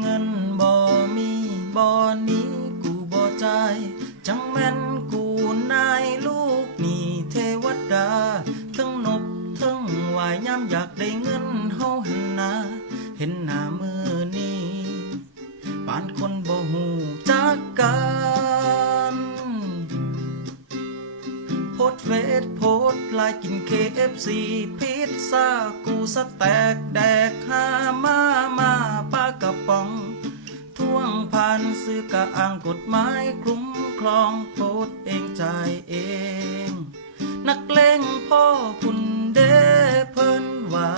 เงินบ่มีบ่นี้กูบ่ใจจังแม่นกูนายลูกนี่เทวดา ทั้งนบทั้งวายยามอยากได้เงินเฮาเห็นหน้าเห็นหน้ามือนี้ปานคนบ่หูจักกันโพสเฟซโพดลายกินเคฟซีพิซซ่ากูสแตกแดกหามามาปากับ ป๋องท่วงผ่านซื้อกะอ้างกฎหมายคุ้มครองโพสต์เองจ่ายเอง นักเลงพ่อคุณเด้เพิ่นว่า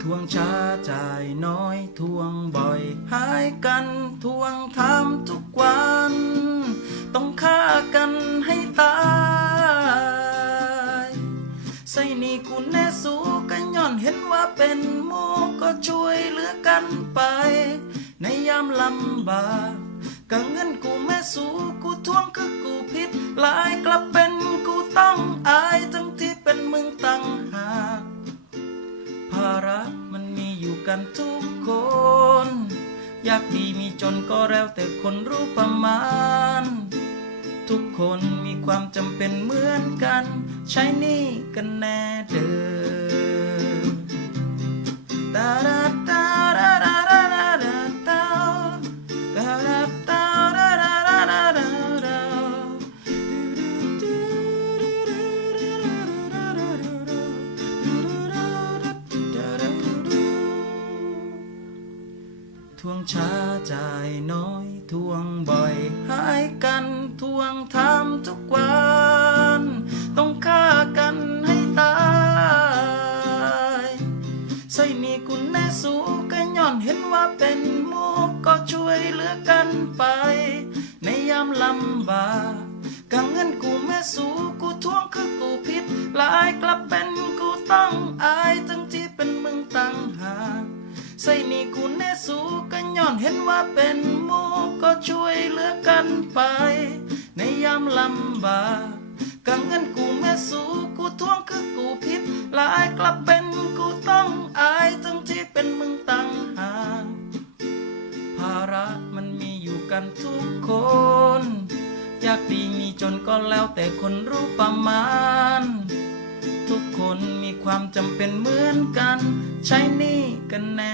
ทวงช้าจ่ายน้อยทวงบ่อย หายกันทวงทำทุกวัน เห็นว่าเป็นโมก็ช่วยเหลือกันไป ในยามลำบากก็เงินกูแม่สู้กูทวงคือกูผิดหลายกลับเป็นกูต้องอายทั้งที่เป็นมึงตั้งหากภาระมันมีอยู่กันทุกคน อยากดีมีจนก็แล้วแต่คนรู้ประมาณ ทุกคนมีความจำเป็นเหมือนกัน ใช้หนี่กันแน่เดิม วงช้าจ่ายน้อยทวงบ่อย หายกันทวงทำทุกวัน ต้องฆ่ากันให้ตายใส่นี่คุณแน่สูกันย้อนเห็นว่าเป็นมูก็ช่วยเหลือกันไป ในยามลำบากกังเงินกูแม่สูกูทวงคือกูผิดหลายกลับเป็นกูต้อง เห็นว่าเป็นหมูก็ช่วยเหลือกันไป ในยามลำบากกังเงินกูแม่สู้กูทวงคือกูผิดหลายกลับเป็นกูต้องอายทั้งที่เป็นมึงตั้งหากภาระมันมีอยู่กันทุกคนอยากดีมีจนก็แล้วแต่คนรู้ประมาณ ทุกคนมีความจำเป็นเหมือนกัน ใช้หนี่กันแน่